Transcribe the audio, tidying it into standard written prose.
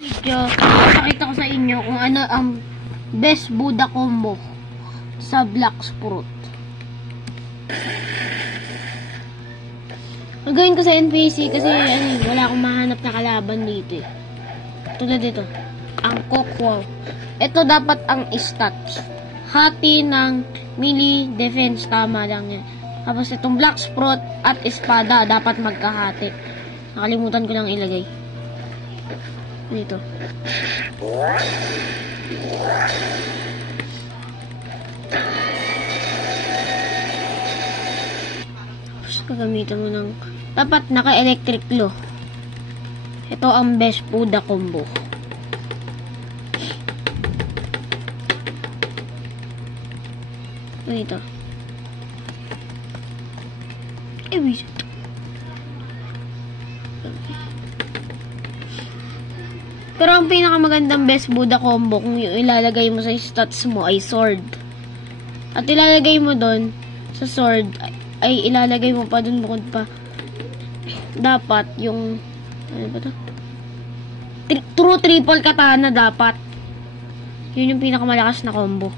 Video, pakita ko sa inyo kung ano ang best Buddha combo sa Black Sprout. Gagawin ko sa NPC kasi wala akong mahanap na kalaban dito. Tulad dito, ang Cockwaw. Ito dapat ang stats. Hati ng melee defense, tama lang yan. Tapos itong Black Sprout at espada dapat magkahati. Nakalimutan ko lang ilagay. Dito. Tapos gagamitan mo ng dapat naka-electric glow. Ito ang best Buddha combo. Dito. Wait. Pero ang pinakamagandang best Buddha combo kung ilalagay mo sa stats mo ay sword. At ilalagay mo doon sa sword ay ilalagay mo pa doon bukod pa. Dapat yung ano ba to? True triple katana dapat. Yun yung pinakamalakas na combo.